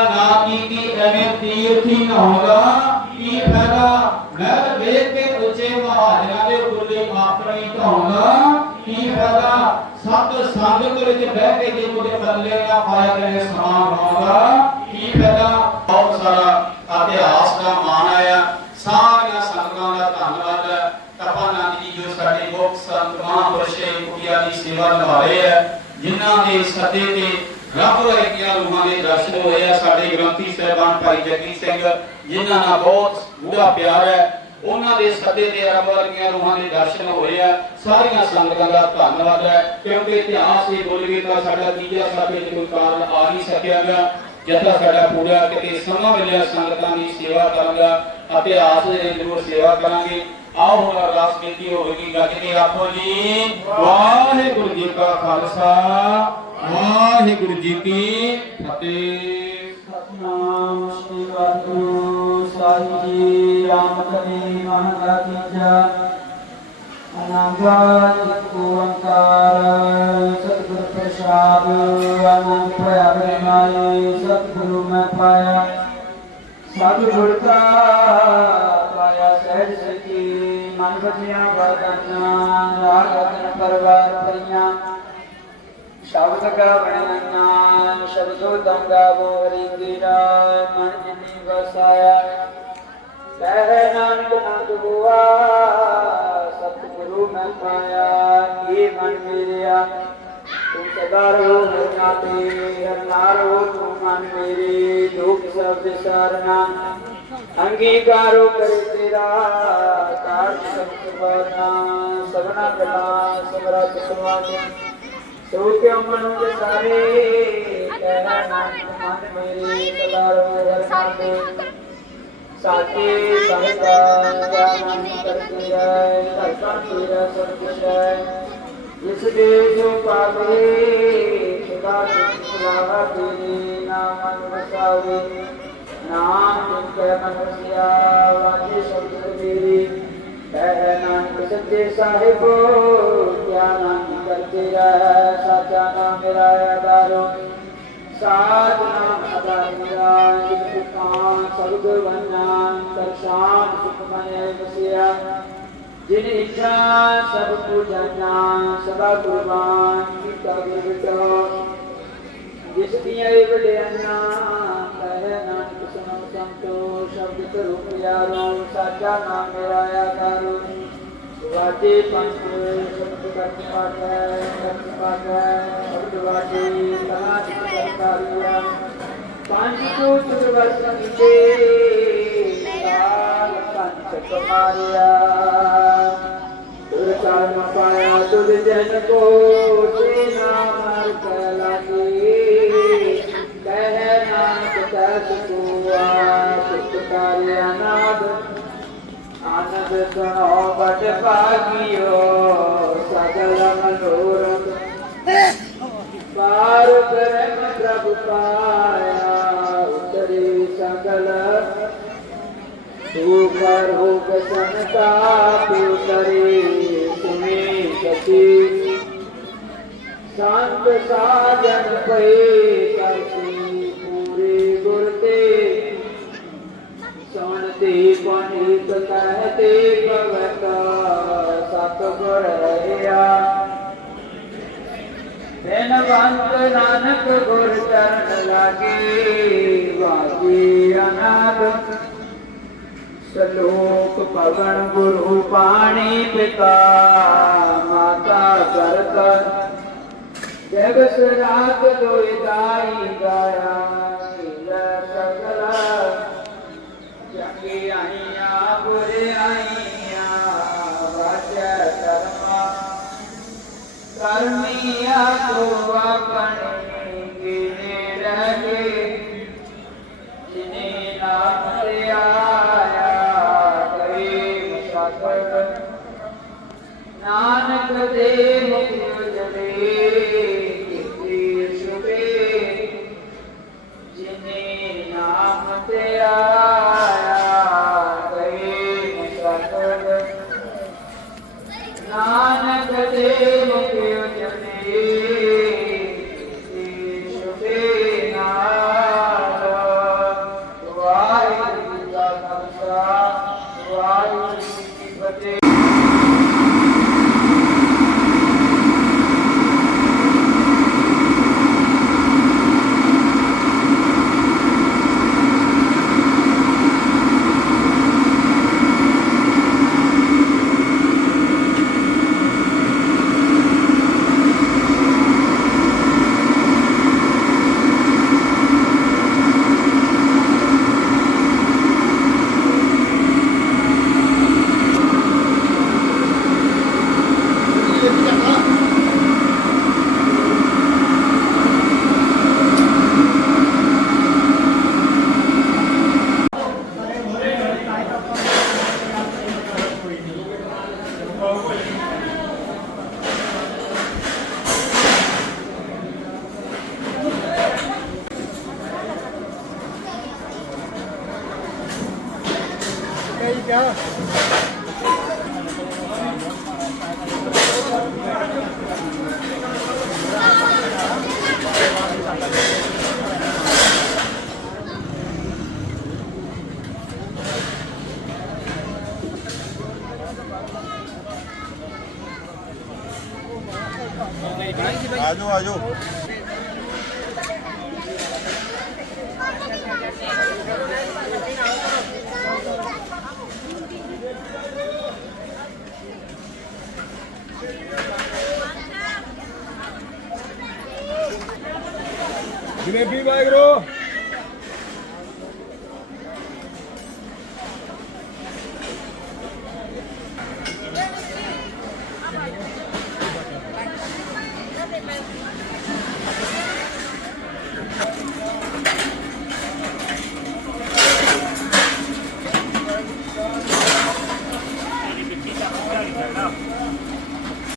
ਨਾ ਕੀ ਐਵੇਂ ਤੀਰਥੀ ਨਹਾਉਂਦਾ। ਕੀ ਫਾਇਦਾ? ਮਹਿਲ ਵੇਖ ਕੇ ਉੱਚੇ ਮਹਾਜਨਾਂ ਦੇ ਉੱਤੇ ਆਪਣੀ ਧੌਂਦਾ ਕੀ ਫਾਇਦਾ? ਸਤ ਸੰਗਤ ਵਿੱਚ ਬਹਿ ਕੇ ਜੇ ਕੋਈ ਪੱਲੇ ਨਾ ਪਾਇਆ ਕਰੇ ਸਮਾਨ ਹੋਗਾ ਕੀ ਫਾਇਦਾ? ਬਹੁਤ ਸਾਰਾ ਇਤਿਹਾਸ ਦਾ ਮਾਣ ਆਇਆ। ਸਾਰੀਆਂ ਸੰਗਤਾਂ ਦਾ ਧੰਨਵਾਦ ਹੈ। ਤਪਾਨੰਦ ਜੀ ਜੋ ਸਾਡੇ ਮੁਖ ਸੰਤ ਮਹਾਂਪੁਰਸ਼ੇ ਕੁਟਿਆ ਦੀ ਸੇਵਾ ਨਿਭਾ ਰਹੇ ਹੈ, ਜਿਨ੍ਹਾਂ ਦੇ ਸੱਦੇ ਤੇ ਰੱਬ ਵਰਗੀਆਂ ਦੇ ਦਰਸ਼ਨ ਹੋਏ ਆ, ਸਾਡੇ ਗ੍ਰੰਥੀ ਸਾਹਿਬਾਨ ਭਾਈ ਜੱਗੀ ਸਿੰਘ, ਜਿਨ੍ਹਾਂ ਨਾਲ ਬਹੁਤ ਗੂੜਾ ਪਿਆਰ ਹੈ, ਉਹਨਾਂ ਦੇ ਸੱਦੇ ਤੇ ਰੱਬ ਵਰਗੀਆਂ ਰੂਹਾਂ ਦੇ ਦਰਸ਼ਨ ਹੋਏ ਆ। ਸਾਰੀਆਂ ਸੰਗਤਾਂ ਦਾ ਧੰਨਵਾਦ ਹੈ, ਕਿਉਂਕਿ ਇਤਿਹਾਸ ਹੀ ਬੋਲੀ ਤਾਂ ਸਾਡਾ ਤੀਜਾ ਸਾਬੇ ਤੇ ਕੋਈ ਕਾਰਨ ਆ ਨਹੀਂ ਸਕਿਆ ਗਾ। ਜਥਾ ਸਾਡਾ ਪੂਰਾ ਕਿਤੇ ਸਮਾਂ ਮਿਲਿਆ, ਸੰਗਤਾਂ ਦੀ ਸੇਵਾ ਕਰਨ ਦਾ ਇਤਿਹਾਸ ਦੇ ਜ਼ਰੂਰ ਸੇਵਾ ਕਰਾਂਗੇ। ਆਓ ਹੁਣ ਅਰਦਾਸ ਬੇਨਤੀ ਹੋਵੇਗੀ ਗੱਜ ਕੇ ਆਖੋ ਜੀ, ਵਾਹਿਗੁਰੂ ਜੀ ਕਾ ਖਾਲਸਾ, ਵਾਹਿਗੁਰੂ ਜੀ ਕੀ ਫਤਿਹ ਸਤਨਾਮ ਸ੍ਰੀ ਵਾਹਿਗੁਰੂ ਸਾਹਿਬ ਜੀ ਰਾਮ ਕਲੀ ਮਹਲਾ ਕੀਜਾ ਅਨੰਦ ਓੰਕਾਰ, ਸਤਿਗੁਰ ਪ੍ਰਸਾਦ, ਆਨੰਦ ਭਇਆ ਬਿਨਾਈ ਸਤਿਗੁਰੂ ਮੈਂ ਪਾਇਆ ਸਤਿਗੁਰ ਕਾ ਪਾਇਆ ਸਹਿਜ ਸਕੀ ਮਨ ਬਚਿਆ ਵਰਦਨਾ ਰਾਗ ਰਤਨ ਪਰਵਾਰ ਪਈਆਂ ਸ਼ਬਦ ਕਾ ਬਣਨਾ ਸ਼ਬਦੋ ਦੰਗਾ ਬੋ ਹਰੀ ਕੀਰਾ ਮਨ ਜਿਨੀ ਵਸਾਇਆ ਕਹਿ ਨਾਨਕ ਨੰਦ ਹੁਆ ਸਤਿਗੁਰੂ ਮੈਂ ਪਾਇਆ ਕੀ ਮਨ ਮੇਰਿਆ ਤੂੰ ਸਦਾ ਰਹੋ ਨਾਤੇ ਹਰ ਨਾਰੋ ਤੂੰ ਮਨ ਮੇਰੀ, ਦੁਖ ਸਭ ਵਿਸਾਰਨਾ ਅੰਗੀਕਾਰੋ ਕਰੇ ਤੇਰਾ, ਕਾਰਜ ਸਭ ਸੁਭਾਨਾ ਸਭਨਾ ਕਲਾ ਸਮਰਤ ਸੁਆਮੀ ਸੋ ਕਿਉ ਮਨੁ ਸਾਰੇ ਕਹਿ ਨਾਨਕ ਮਨ ਮੇਰੇ ਸਦਾ ਰੋ ਹਰਨਾਤੇ ਸਾਚੇ ਸਹਿਤਾ ਜਾਨ ਕਰਤੇ ਰਹਿ ਧਰਤਾ ਤੇਰਾ ਸਭ ਕੁਛ ਹੈ ਜਿਸ ਦੇ ਜੋ ਪਾਵੇ, ਸਦਾ ਸੁਖਲਾ ਤੇਰੇ ਨਾਮ ਵਸਾਵੇ ਨਾਮ ਜਿਨਕੇ ਮਨ ਵਸਿਆ ਸ਼ਬਦ ਮੇਰੀ ਕਹਿ ਨਾਨਕ ਸੱਚੇ ਸਾਹਿਬੋ ਕਿਆ ਨਾਮ ਕਰਤੇ ਰਹਿ, ਸਾਚਾ ਨਾਮ ਮੇਰਾ ਆਧਾਰੋ। ਸਾਧ ਨਾਮ ਆਧਾਰ ਮੇਰਾ ਜਿਤ ਸੁਖਾਂ ਸਬਦ ਵੰਨਾ ਕਰ ਸ਼ਾਮ ਸੁਖ ਮਨੇ ਵਸਿਆ। ਜਿਨ ਇੱਛਾ ਸਭ ਪੂਜਨਾ ਸਦਾ ਕੁਰਬਾਨ ਕੀਤਾ ਗੁਰਬਿਟੋ ਜਿਸ ਦੀਆਂ ਇਹ ਵਡਿਆਈਆਂ ਕਹਿ ਨਾਨਕ ਸੁਣੋ ਸੰਤੋ ਸ਼ਬਦ ਕਰੋ ਪਿਆਰੋ, ਸਾਚਾ ਨਾਮ ਮੇਰਾ ਆਧਾਰੋ ਵਾਜੇ ਪੰਥ ਸ਼ਬਦ ਕਰਤ ਪਾਠੈ ਕਰਤ ਪਾਠੈ ਸ਼ਬਦ ਵਾਜੇ ਤਨਾ ਜਿਤ ਪੰਜ ਕੋ ਤੁਰਵਸ ਸੰਗੇ ਸਾਲ ਪੰਚ ਕਮਾਰਿਆ। ਤੁਰ ਕਰਮ ਪਾਇਆ, ਤੁਧ ਜਨ ਕੋ ਤੇ ਨਾਮ ਹਰ ਲਾਗੇ ਕਹਿ ਨਾਨਕ ਤਸ ਕੁਆ ਸੁਖ ਕਾਰਿਆ ਨਾਦ। ਆਨੰਦ ਸੁਣੋ ਬਟ ਭਾਗਿਓ, ਸਗਲ ਮਨੋਰਥ। ਪਾਰ ਕਰਮ ਪ੍ਰਭ ਪਾਇਆ, ਉਤਰੀ ਸਗਲ। ਤੂੰ ਕਰ ਹੋ ਕਸਨ ਤਾਪ ਉਤਰੀ। ਸੁਮੀ ਸਤੀ ਸੰਤ ਸਾਜਨ ਪਏ ਕਰਤੀ ਪੂਰੇ ਗੁਰ ਤੇ? ਸੁਣਤੇ ਪਣਿਤ ਕਹਤੇ ਭਗਤ ਸਤ ਗੁਰ ਰਹਾ ਬੇਨਵੰਤ ਨਾਨਕ ਗੁਰ ਚਰਨ ਲਾਗੇ ਵਾਜੀ ਅਨਾਦ ਸਲੋਕ ਭਗਣ ਗੁਰੂ ਪਾਣੀ ਪਿਤਾ ਮਾਤਾ ਕਰਤ ਜਗ ਸਰਾਤ ਲੋਇ ਦਾਈ ਗਾਇਆ ਨੀਲ ਸਗਲਾ ਚੰਗੀ ਆਈਆਂ ਬੁਰੇ ਆਈਆਂ ਵਾਜੈ ਕਰਮਾ ਕਰਮੀਆ ਕੋ ਆਪਣੇ ਗਿਨੇ ਰਹੇ ਜਿਨੇ ਨਾਮ ਤੇ ਆਇਆ ਕਰੇ ਮੁਸਾਫਰ ਨਾਨਕ ਦੇ ਮੁਖ ਜਲੇ ਕੀਤੀ ਸੁਬੇ ਜਿਨੇ ਨਾਮ ਤੇ ਆਇਆ ਗਏ ਮੁਸਾਫਰ ਨਾਨਕ ਦੇ ਮੁਖ ਜਲੇ ਕੀਤੀ ਸੁਬੇ ਨਾਲ ਕਿਹਾ ਆਜੋ ਆਜੋ। ਜਲੇਬੀ ਵਾਹਿਗੁਰੂ